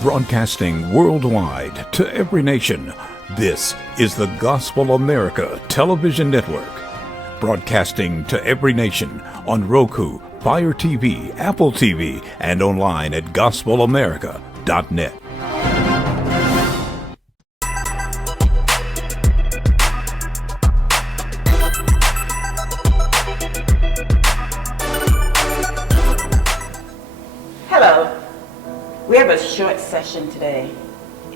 Broadcasting worldwide to every nation, this is the Gospel America Television Network. Broadcasting to every nation on Roku, Fire TV, Apple TV, and online at gospelamerica.net. Hello. We have a short session today,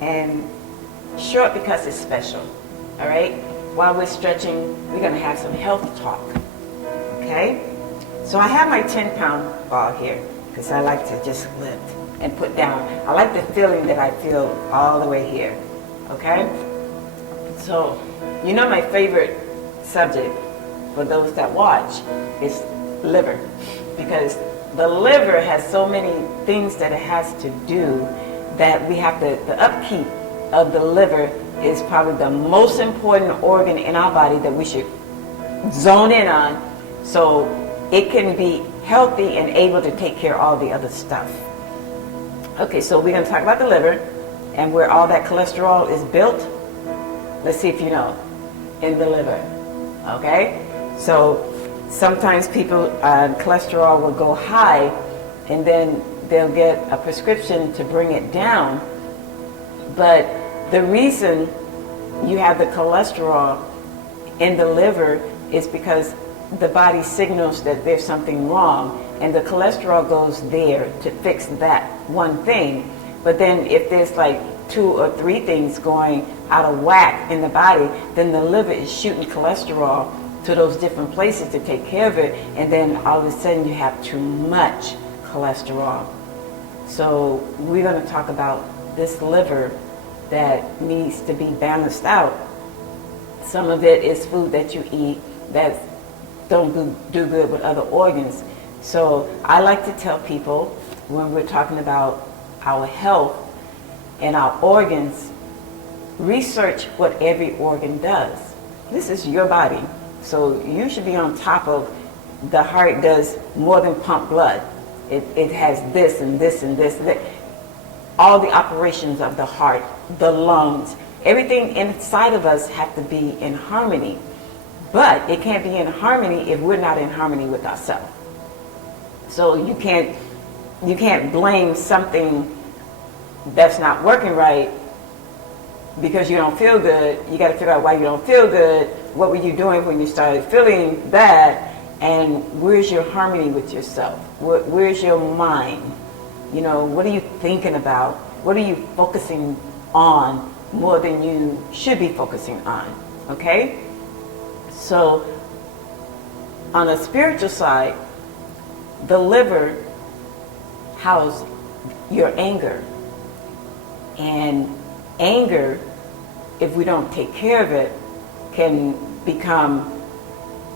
and short because it's special, all right? While we're stretching, we're gonna have some health talk, okay? So I have my 10-pound ball here, because I like to just lift and put down. I like the feeling that I feel all the way here, okay? So, you know my favorite subject for those that watch is liver, because the liver has so many things that it has to do that we have to, the upkeep of the liver is probably the most important organ in our body that we should zone in on so it can be healthy and able to take care of all the other stuff. Okay, so we're going to talk about the liver and where all that cholesterol is built. Let's see if you know, in the liver, okay? So sometimes people, cholesterol will go high and then they'll get a prescription to bring it down. But the reason you have the cholesterol in the liver is because the body signals that there's something wrong, and the cholesterol goes there to fix that one thing. But then if there's like 2 or 3 things going out of whack in the body, then the liver is shooting cholesterol to those different places to take care of it, and then all of a sudden you have too much cholesterol. So we're going to talk about this liver that needs to be balanced out. Some of it is food that you eat that don't do good with other organs. So I like to tell people when we're talking about our health and our organs, research what every organ does. This is your body. So you should be on top of the heart does more than pump blood. It has this and this and this. All the operations of the heart, the lungs, everything inside of us have to be in harmony. But it can't be in harmony if we're not in harmony with ourselves. So you can't blame something that's not working right because you don't feel good. You got to figure out why you don't feel good. What were you doing when you started feeling bad? And where's your harmony with yourself? Where's your mind? You know, what are you thinking about? What are you focusing on more than you should be focusing on? Okay? So, on a spiritual side, the liver houses your anger. And anger, if we don't take care of it, can become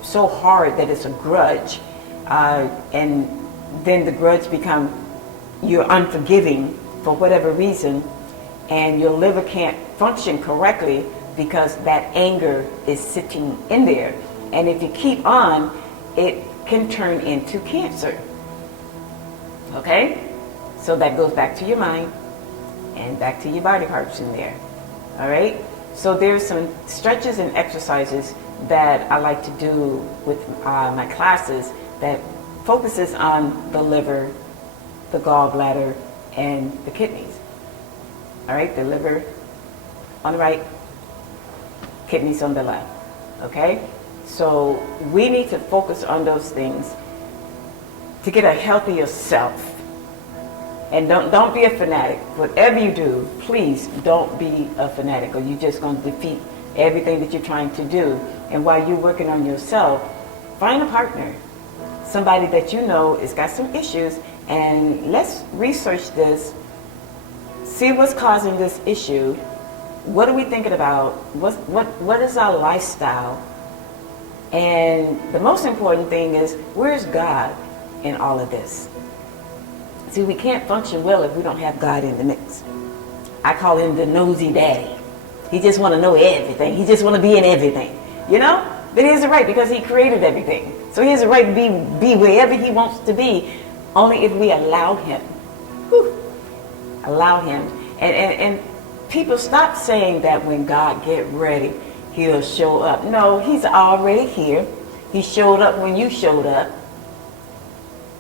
so hard that it's a grudge, and then the grudge become you're unforgiving for whatever reason, and your liver can't function correctly because that anger is sitting in there. And if you keep on, it can turn into cancer. Okay? So that goes back to your mind and back to your body parts in there. All right? So there's some stretches and exercises that I like to do with my classes that focuses on the liver, the gallbladder, and the kidneys. All right, the liver on the right, kidneys on the left. Okay? So we need to focus on those things to get a healthier self. And don't be a fanatic. Whatever you do, please don't be a fanatic, or you're just going to defeat everything that you're trying to do. And while you're working on yourself, find a partner, somebody that you know has got some issues, and let's research this, see what's causing this issue, what are we thinking about, what is our lifestyle, and the most important thing is, where's God in all of this? See, we can't function well if we don't have God in the mix. I call him the nosy daddy. He just want to know everything. He just want to be in everything, you know? But he has a right because he created everything. So he has a right to be wherever he wants to be, only if we allow him. Whew. Allow him. And people stop saying that when God get ready, he'll show up. No, he's already here. He showed up when you showed up.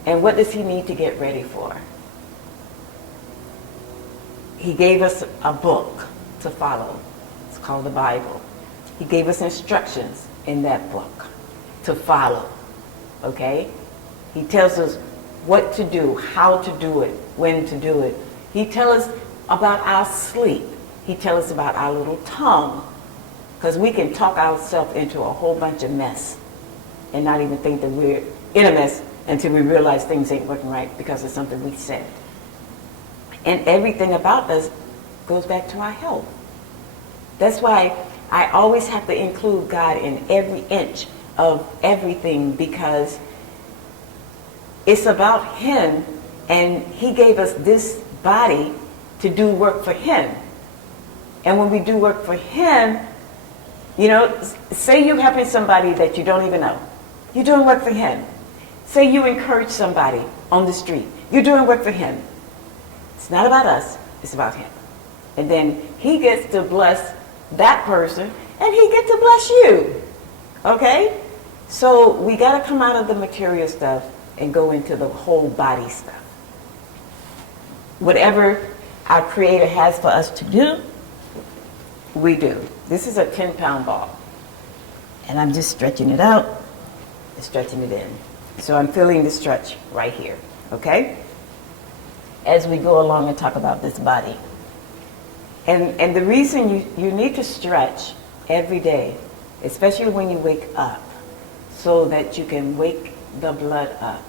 And what does he need to get ready for? He gave us a book to follow. It's called the Bible. He gave us instructions in that book to follow. Okay? He tells us what to do, how to do it, when to do it. He tells us about our sleep. He tells us about our little tongue. Because we can talk ourselves into a whole bunch of mess and not even think that we're in a mess until we realize things ain't working right because of something we said. And everything about us goes back to our health. That's why I always have to include God in every inch of everything, because it's about him, and he gave us this body to do work for him. And when we do work for him, you know, say you're helping somebody that you don't even know. You're doing work for him. Say you encourage somebody on the street. You're doing work for him. It's not about us. It's about him. And then he gets to bless that person, and he gets to bless you. Okay? So we got to come out of the material stuff and go into the whole body stuff. Whatever our Creator has for us to do, we do. This is a 10-pound ball. And I'm just stretching it out and stretching it in. So I'm feeling the stretch right here. Okay? As we go along and talk about this body. And the reason you need to stretch every day, especially when you wake up, so that you can wake the blood up.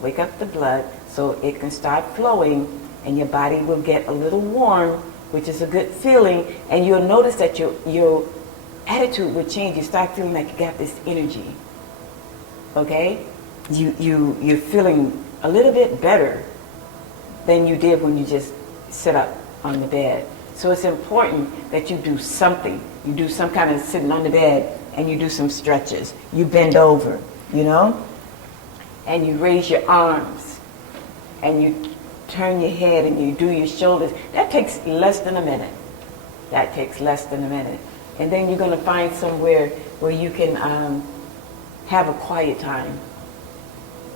Wake up the blood so it can start flowing and your body will get a little warm, which is a good feeling, and you'll notice that your attitude will change. You start feeling like you got this energy. Okay? You're feeling a little bit better than you did when you just sit up on the bed. So it's important that you do something. You do some kind of sitting on the bed and you do some stretches. You bend over, you know, and you raise your arms and you turn your head and you do your shoulders. That takes less than a minute. That takes less than a minute. And then you're going to find somewhere where you can have a quiet time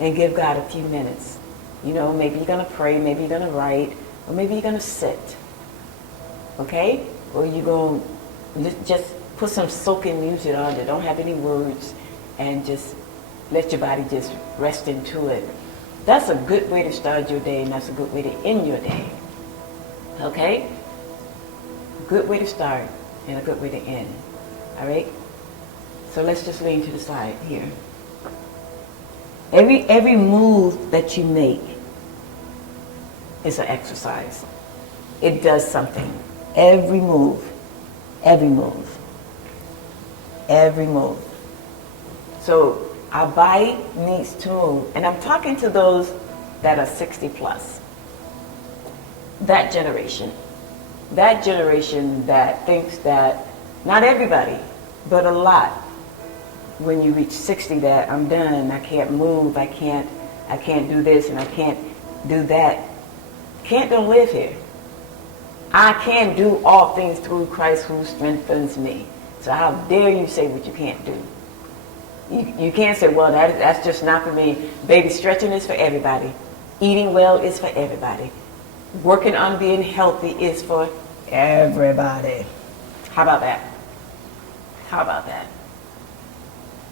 and give God a few minutes. You know, maybe you're going to pray, maybe you're going to write, or maybe you're going to sit. Okay? Or you're going to just put some soaking music on that don't have any words and just let your body just rest into it. That's a good way to start your day, and that's a good way to end your day. Okay? Good way to start and a good way to end. All right? So let's just lean to the side here. Every move that you make is an exercise. It does something. Every move. Every move. Every move. So our body needs to move. And I'm talking to those that are 60 plus. That generation. That generation that thinks that, not everybody, but a lot, when you reach 60, that I'm done, I can't move, I can't do this and I can't do that. Can't don't live here. I can do all things through Christ who strengthens me. So how dare you say what you can't do? You can't say, well, that's just not for me. Baby, stretching is for everybody. Eating well is for everybody. Working on being healthy is for everybody. How about that? How about that?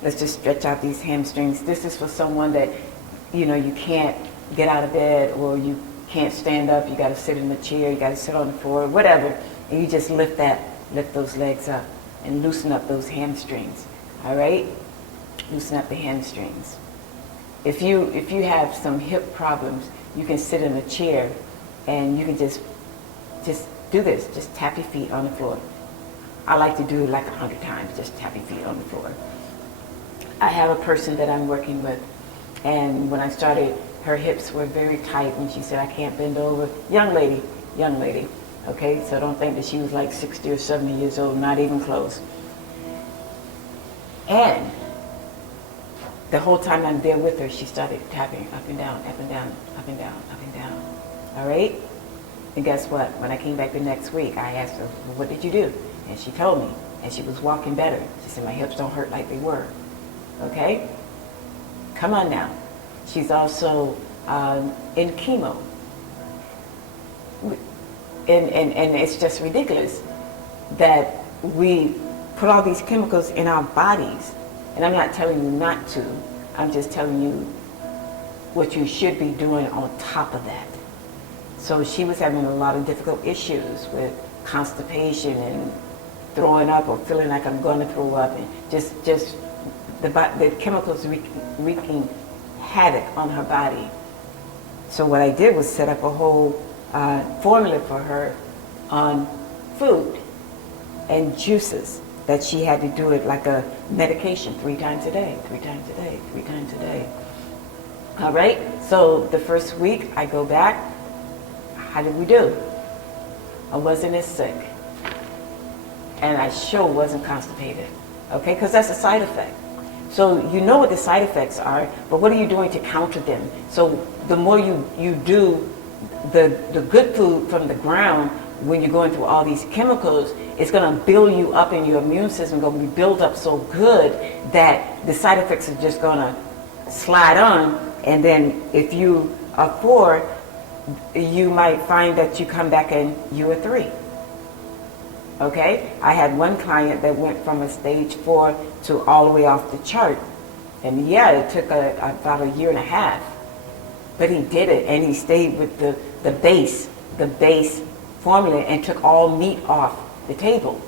Let's just stretch out these hamstrings. This is for someone that, you know, you can't get out of bed, or you can't stand up, you got to sit in the chair, you got to sit on the floor, whatever, and you just lift those legs up and loosen up those hamstrings. All right? Loosen up the hamstrings. If you have some hip problems, you can sit in a chair and you can just do this. Just tap your feet on the floor. I like to do it like 100 times, just tap your feet on the floor. I have a person that I'm working with, and when I started, her hips were very tight, and she said, I can't bend over. Young lady, okay? So don't think that she was like 60 or 70 years old, not even close. And the whole time I'm there with her, she started tapping up and down, up and down, up and down, up and down. All right? And guess what? When I came back the next week, I asked her, well, what did you do? And she told me, and she was walking better. She said, my hips don't hurt like they were. Okay? Come on now. She's also in chemo. And it's just ridiculous that we put all these chemicals in our bodies. And I'm not telling you not to. I'm just telling you what you should be doing on top of that. So she was having a lot of difficult issues with constipation and throwing up or feeling like I'm going to throw up, and just the chemicals wreaking havoc on her body. So what I did was set up a whole formula for her on food and juices, that she had to do it like a medication 3 times a day, 3 times a day, 3 times a day. All right, so the first week I go back, how did we do? I wasn't as sick, and I sure wasn't constipated, okay, because that's a side effect. So you know what the side effects are, but what are you doing to counter them? So the more you do the good food from the ground, when you're going through all these chemicals, it's going to build you up, and your immune system going to be built up so good that the side effects are just going to slide on. And then if you are 4, you might find that you come back and you are 3. Okay? I had one client that went from a stage 4 to all the way off the chart. And yeah, it took about a year and a half. But he did it, and he stayed with the base formula, and took all meat off the table,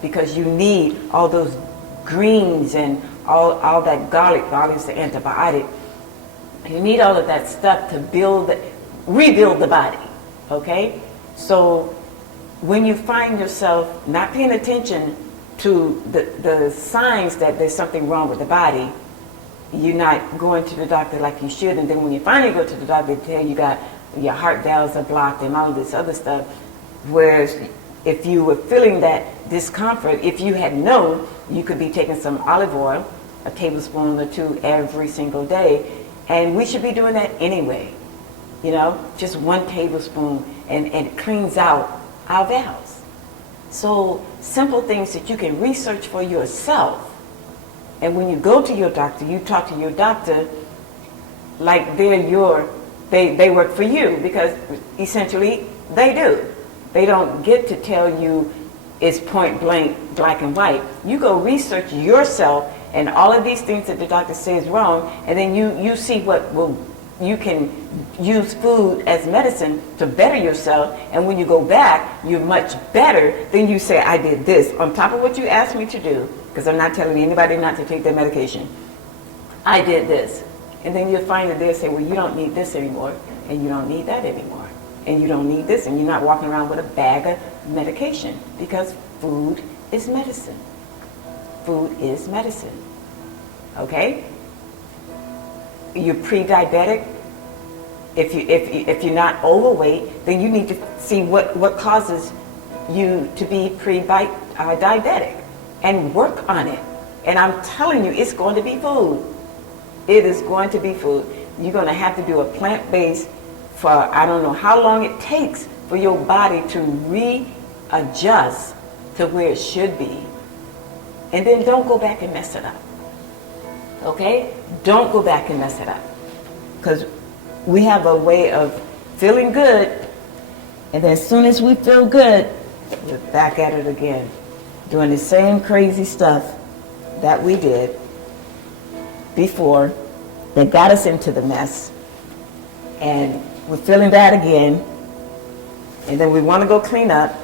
because you need all those greens and all that garlic. Garlic is the antibiotic. You need all of that stuff to rebuild the body, okay? So when you find yourself not paying attention to the signs that there's something wrong with the body, you're not going to the doctor like you should, and then when you finally go to the doctor, they tell you got your heart valves are blocked and all of this other stuff. Whereas if you were feeling that discomfort, if you had known, you could be taking some olive oil, a tablespoon or 2 every single day, and we should be doing that anyway. You know, just 1 tablespoon, and it cleans out our valves. So simple things that you can research for yourself. And when you go to your doctor, you talk to your doctor like they work for you, because essentially they do. They don't get to tell you it's point blank, black and white. You go research yourself and all of these things that the doctor says wrong, and then you see you can use food as medicine to better yourself, and when you go back, you're much better. Then you say, I did this on top of what you asked me to do, because I'm not telling anybody not to take their medication. I did this. And then you'll find that they'll say, well, you don't need this anymore, and you don't need that anymore, and you don't need this, and you're not walking around with a bag of medication, because food is medicine. Food is medicine. Okay? You're pre-diabetic. If you're not overweight, then you need to see what causes you to be pre-diabetic and work on it. And I'm telling you, it's going to be food. It is going to be food. You're going to have to do a plant-based for I don't know how long it takes for your body to readjust to where it should be. And then don't go back and mess it up. Okay? Don't go back and mess it up. Because we have a way of feeling good, and then as soon as we feel good, we're back at it again, doing the same crazy stuff that we did before that got us into the mess, and we're feeling bad again, and then we want to go clean up,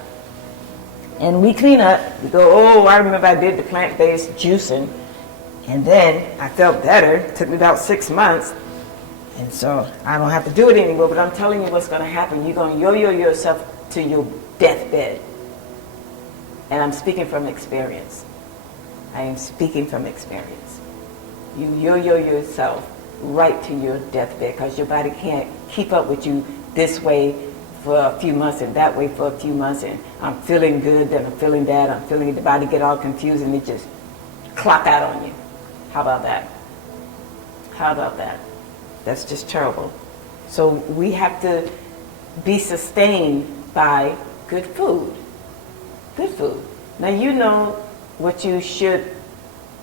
and we clean up, we go, oh, I remember I did the plant-based juicing, and then I felt better. It took me about 6 months, and so I don't have to do it anymore. But I'm telling you what's going to happen. You're going to yo-yo yourself to your deathbed. And I'm speaking from experience. I am speaking from experience. You yo-yo yourself right to your deathbed, because your body can't keep up with you this way for a few months and that way for a few months, and I'm feeling good, then I'm feeling bad, I'm feeling the body get all confused, and it just clock out on you. How about that? How about that? That's just terrible. So we have to be sustained buy good food. Good food. Now you know what you should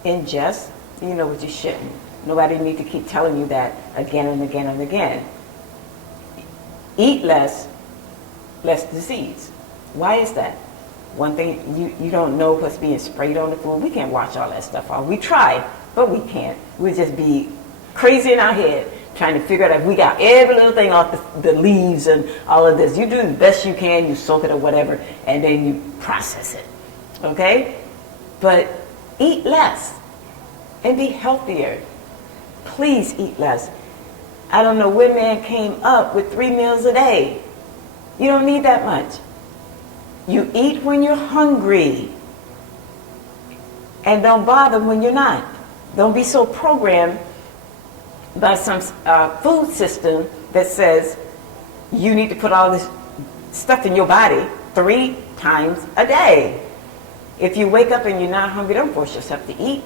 ingest, you know what you shouldn't. Nobody needs to keep telling you that again and again and again. Eat less, less disease. Why is that? One thing, you don't know what's being sprayed on the food. We can't watch all that stuff off. We try, but we can't. We just be crazy in our head trying to figure out if we got every little thing off the leaves and all of this. You do the best you can, you soak it or whatever, and then you process it. Okay? But eat less and be healthier. Please eat less. I don't know where man came up with 3 meals a day. You don't need that much. You eat when you're hungry. And don't bother when you're not. Don't be so programmed by some food system that says you need to put all this stuff in your body 3 times a day. If you wake up and you're not hungry, don't force yourself to eat.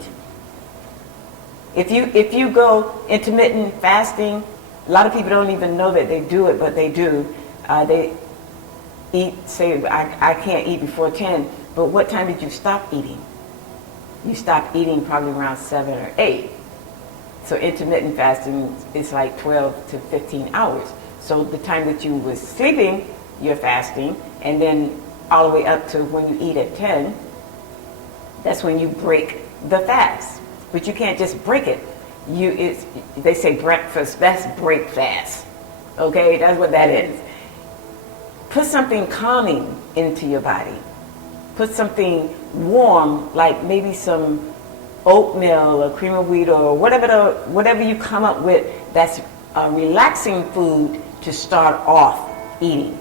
If you go intermittent fasting, a lot of people don't even know that they do it, but they do. They eat, say, I can't eat before 10, but what time did you stop eating? You stopped eating probably around 7 or 8. So intermittent fasting is like 12 to 15 hours. So the time that you were sleeping, you're fasting, and then all the way up to when you eat at 10, that's when you break the fast. But you can't just break it. They say breakfast, that's break fast. Okay, that's what that is. Put something calming into your body. Put something warm, like maybe some oatmeal or cream of wheat or whatever you come up with that's a relaxing food to start off eating.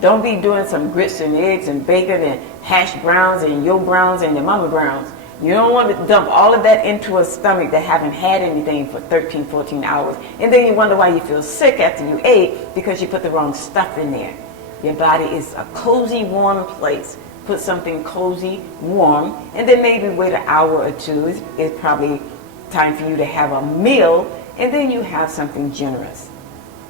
Don't be doing some grits and eggs and bacon and hash browns and your browns and your mama browns. You don't want to dump all of that into a stomach that haven't had anything for 13, 14 hours. And then you wonder why you feel sick after you ate because you put the wrong stuff in there. Your body is a cozy, warm place. Put something cozy, warm, and then maybe wait an hour or two. It's probably time for you to have a meal, and then you have something generous.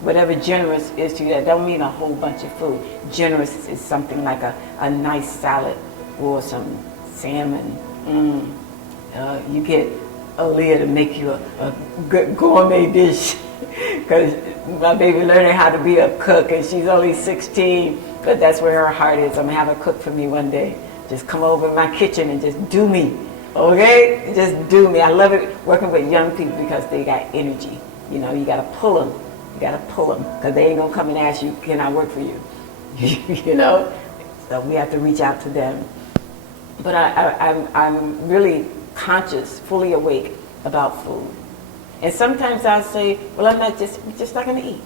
Whatever generous is to you, that don't mean a whole bunch of food. Generous is something like a nice salad or some salmon. You get Aaliyah to make you a good gourmet dish because my baby learning how to be a cook and she's only 16, but that's where her heart is. I'm gonna have her cook for me one day. Just come over in my kitchen and just do me, okay? Just do me. I love it working with young people because they got energy. You know, you gotta pull them. You gotta pull them because they ain't gonna come and ask you, can I work for you? You know? So we have to reach out to them. But I'm really conscious, fully awake about food. And sometimes I'll say, well, I'm just not going to eat.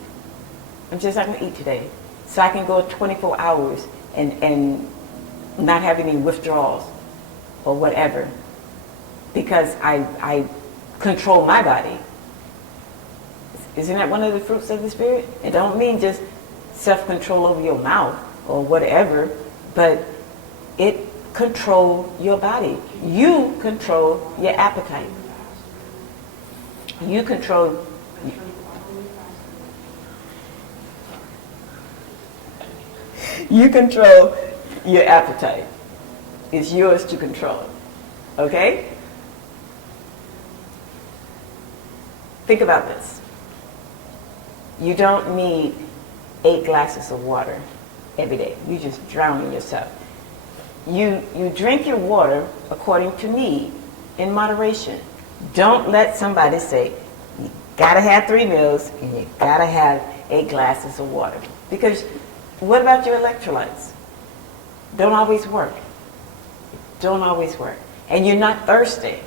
I'm just not going to eat today. So I can go 24 hours and not have any withdrawals or whatever because I control my body. Isn't that one of the fruits of the Spirit? It don't mean just self-control over your mouth or whatever, but it control your body. You control your appetite. You control. You control your appetite. It's yours to control. Okay? Think about this. You don't need 8 glasses of water every day. You just drowning yourself. You drink your water according to need, in moderation. Don't let somebody say, you gotta have 3 meals and you gotta have 8 glasses of water. Because what about your electrolytes? Don't always work. Don't always work. And you're not thirsty.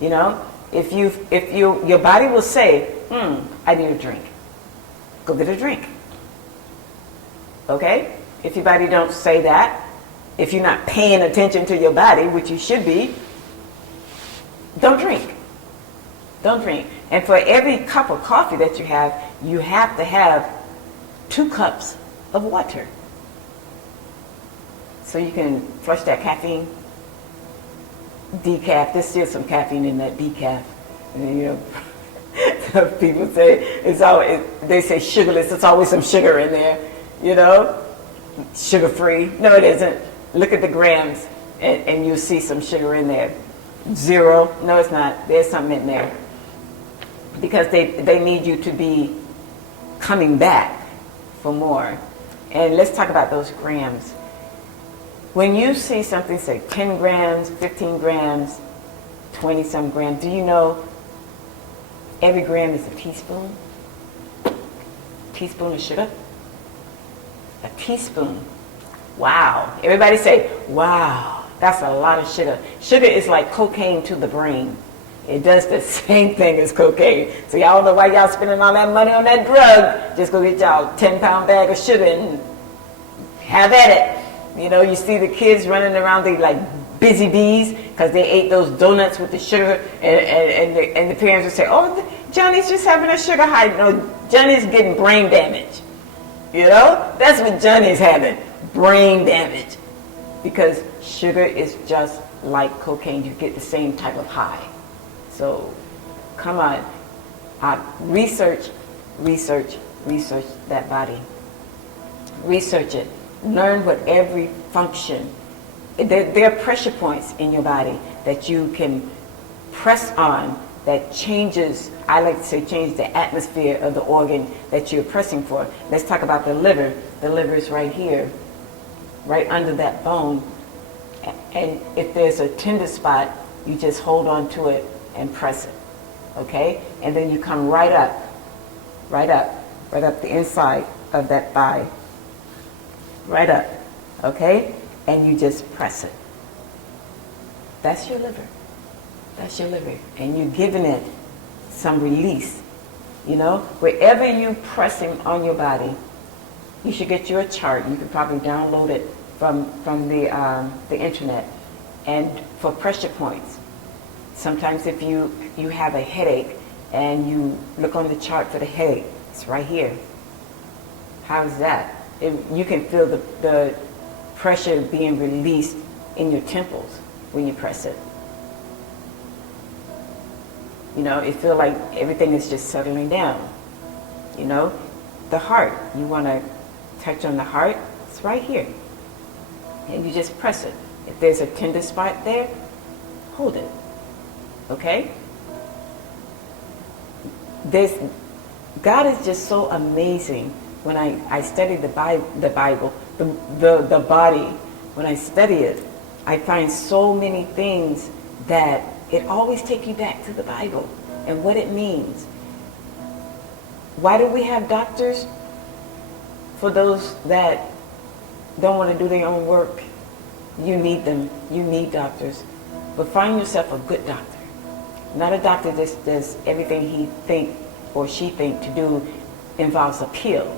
You know, if your body will say, I need a drink. Go get a drink. Okay? If your body don't say that, if you're not paying attention to your body, which you should be, don't drink. Don't drink. And for every cup of coffee that you have to have 2 cups of water. So you can flush that caffeine. Decaf, there's still some caffeine in that decaf. And you know, people say they say sugarless, there's always some sugar in there, you know. sugar-free. No, it isn't. Look at the grams, and you'll see some sugar in there. 0. No, it's not. There's something in there. Because they need you to be coming back for more. And let's talk about those grams. When you see something, say 10 grams, 15 grams, 20-some grams, do you know every gram is a teaspoon? Teaspoon of sugar? A teaspoon. Wow. Everybody say, wow, that's a lot of sugar. Sugar is like cocaine to the brain. It does the same thing as cocaine. So y'all know why y'all spending all that money on that drug. Just go get y'all a 10-pound bag of sugar and have at it. You know, you see the kids running around, they like busy bees because they ate those donuts with the sugar, and the parents will say, oh, Johnny's just having a sugar high. No, Johnny's getting brain damage. You know, that's what Johnny's having, brain damage. Because sugar is just like cocaine. You get the same type of high. So, come on. Research that body. Research it. Learn what every function. There are pressure points in your body that you can press on that changes, I like to say, change the atmosphere of the organ that you're pressing for. Let's talk about the liver. The liver is right here, right under that bone. And if there's a tender spot, you just hold on to it and press it, okay? And then you come right up the inside of that thigh, right up, okay? And you just press it. That's your liver. That's your liver. And you're giving it some release, you know? Wherever you're pressing on your body, you should get you a chart. You can probably download it from the internet. And for pressure points, sometimes if you have a headache and you look on the chart for the headache, it's right here. How is that? You can feel the pressure being released in your temples when you press it. You know, it feels like everything is just settling down. You know, the heart, you want to touch on the heart, it's right here. And you just press it. If there's a tender spot there, hold it. Okay? God is just so amazing. When I study the Bible, the body, when I study it, I find so many things that it always takes you back to the Bible and what it means. Why do we have doctors? For those that don't want to do their own work, you need them. You need doctors. But find yourself a good doctor. Not a doctor that does everything he think or she think to do involves a pill.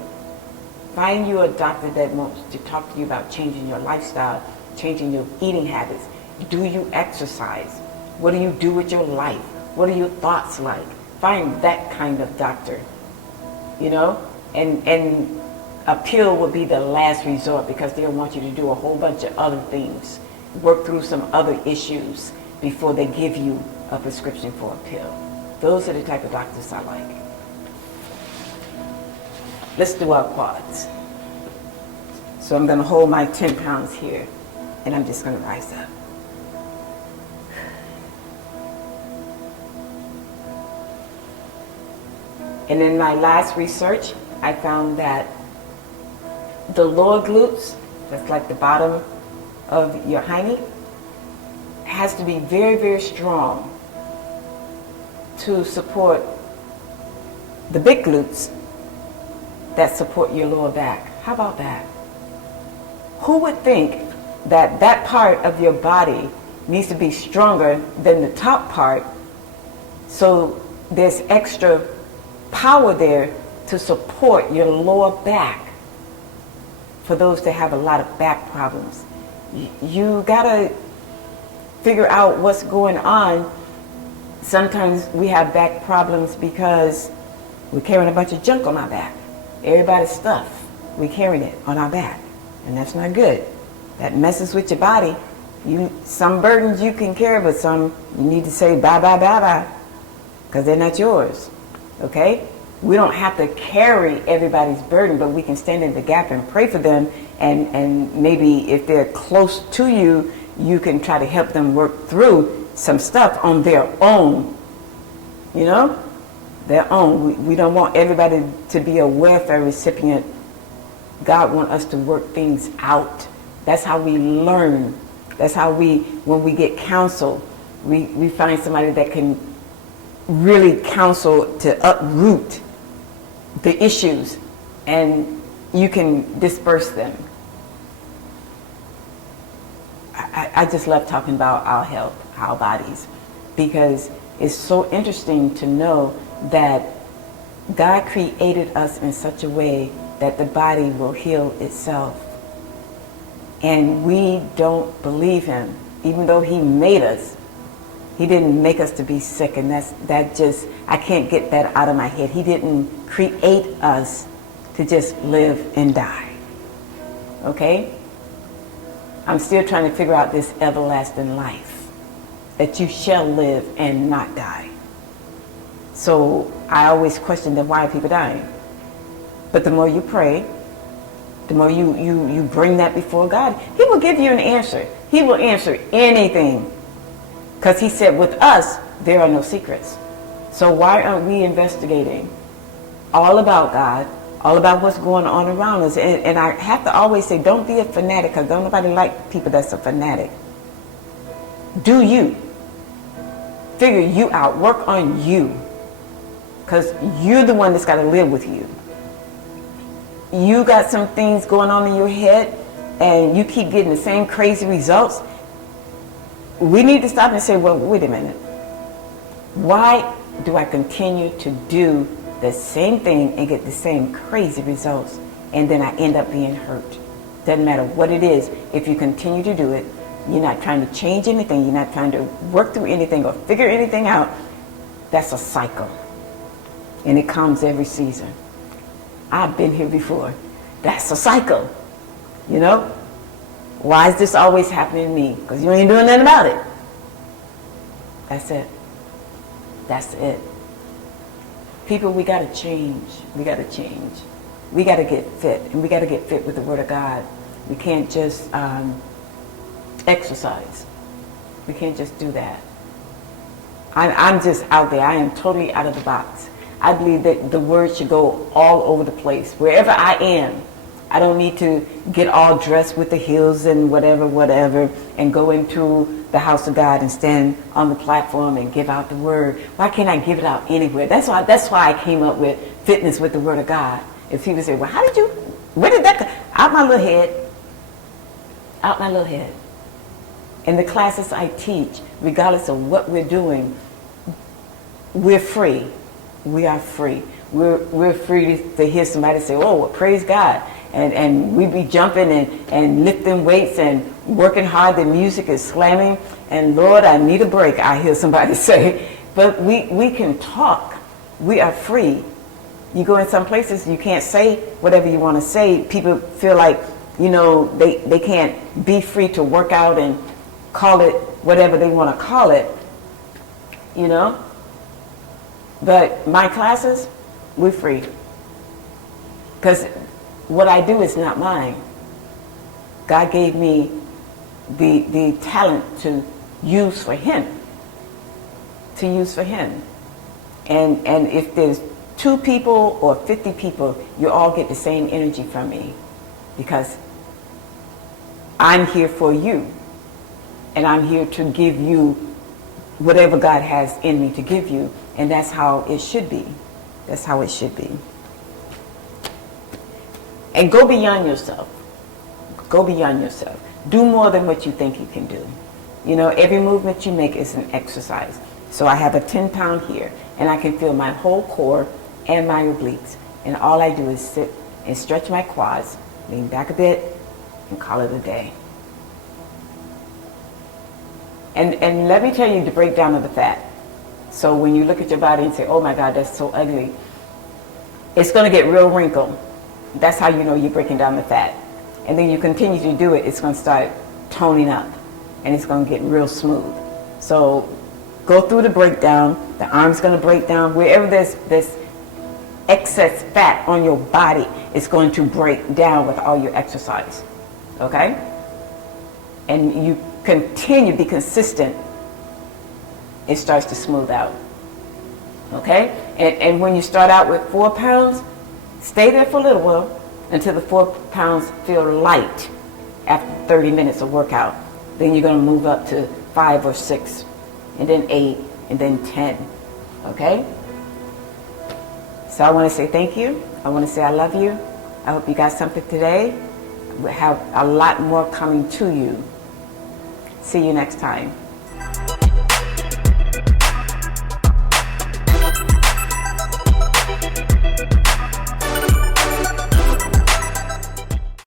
Find you a doctor that wants to talk to you about changing your lifestyle, changing your eating habits. Do you exercise? What do you do with your life? What are your thoughts like? Find that kind of doctor, you know? And a pill would be the last resort because they'll want you to do a whole bunch of other things, work through some other issues before they give you a prescription for a pill. Those are the type of doctors I like. Let's do our quads. So I'm going to hold my 10 pounds here, and I'm just going to rise up. And in my last research, I found that the lower glutes, that's like the bottom of your hiney, has to be very, very strong to support the big glutes that support your lower back. How about that? Who would think that that part of your body needs to be stronger than the top part, so there's extra power there to support your lower back for those that have a lot of back problems. You gotta figure out what's going on. Sometimes we have back problems because we're carrying a bunch of junk on our back. Everybody's stuff, we're carrying it on our back, and that's not good. That messes with your body. Some burdens you can carry, but some you need to say bye, bye, bye, bye, because they're not yours, okay? We don't have to carry everybody's burden, but we can stand in the gap and pray for them. And maybe if they're close to you, you can try to help them work through some stuff on their own. You know? Their own. We don't want everybody to be a welfare recipient. God wants us to work things out. That's how we learn. That's how when we get counsel, we find somebody that can really counsel to uproot the issues, and you can disperse them. I just love talking about our health, our bodies, because it's so interesting to know that God created us in such a way that the body will heal itself. And we don't believe him, even though he made us. He didn't make us to be sick, and I can't get that out of my head. He didn't create us to just live and die. Okay? I'm still trying to figure out this everlasting life, that you shall live and not die. So I always question them, why are people dying? But the more you pray, the more you bring that before God, he will give you an answer. He will answer anything. Because he said, with us, there are no secrets. So why aren't we investigating all about God, all about what's going on around us? And I have to always say, don't be a fanatic, because don't nobody like people that's a fanatic. Do you. Figure you out. Work on you. Because you're the one that's got to live with you. You got some things going on in your head, and you keep getting the same crazy results. We need to stop and say, well, wait a minute. Why do I continue to do the same thing and get the same crazy results, and then I end up being hurt? Doesn't matter what it is. If you continue to do it, you're not trying to change anything. You're not trying to work through anything or figure anything out. That's a cycle. And it comes every season. I've been here before. That's a cycle. You know? Why is this always happening to me? Because you ain't doing nothing about it. That's it. That's it. People, we got to change. We got to change. We got to get fit. And we got to get fit with the Word of God. We can't just exercise. We can't just do that. I'm just out there. I am totally out of the box. I believe that the Word should go all over the place. Wherever I am. I don't need to get all dressed with the heels and whatever, and go into the house of God and stand on the platform and give out the Word. Why can't I give it out anywhere? That's why I came up with fitness with the Word of God. If people say, well, where did that come? Out my little head. Out my little head. In the classes I teach, regardless of what we're doing, we're free. We are free. We're free to hear somebody say, oh, well, praise God. And we be jumping and lifting weights and working hard. The music is slamming. And Lord, I need a break, I hear somebody say. But we can talk. We are free. You go in some places, you can't say whatever you want to say. People feel like, they can't be free to work out and call it whatever they want to call it. But my classes, we're free. Because what I do is not mine. God gave me the talent to use for him. To use for him. And if there's 2 people or 50 people, you all get the same energy from me. Because I'm here for you. And I'm here to give you whatever God has in me to give you. And that's how it should be. That's how it should be. And go beyond yourself. Go beyond yourself. Do more than what you think you can do. Every movement you make is an exercise. So I have a 10-pound here, and I can feel my whole core and my obliques. And all I do is sit and stretch my quads, lean back a bit, and call it a day. And let me tell you the breakdown of the fat. So when you look at your body and say, oh my God, that's so ugly, it's going to get real wrinkled. That's how you know you're breaking down the fat. And then you continue to do it, it's going to start toning up. And it's going to get real smooth. So go through the breakdown. The arm's going to break down. Wherever there's excess fat on your body is going to break down with all your exercise. Okay? And you continue to be consistent, it starts to smooth out. Okay? And when you start out with 4 pounds, stay there for a little while until the 4 pounds feel light after 30 minutes of workout. Then you're going to move up to 5 or 6, and then 8, and then 10. Okay? So I want to say thank you. I want to say I love you. I hope you got something today. We have a lot more coming to you. See you next time.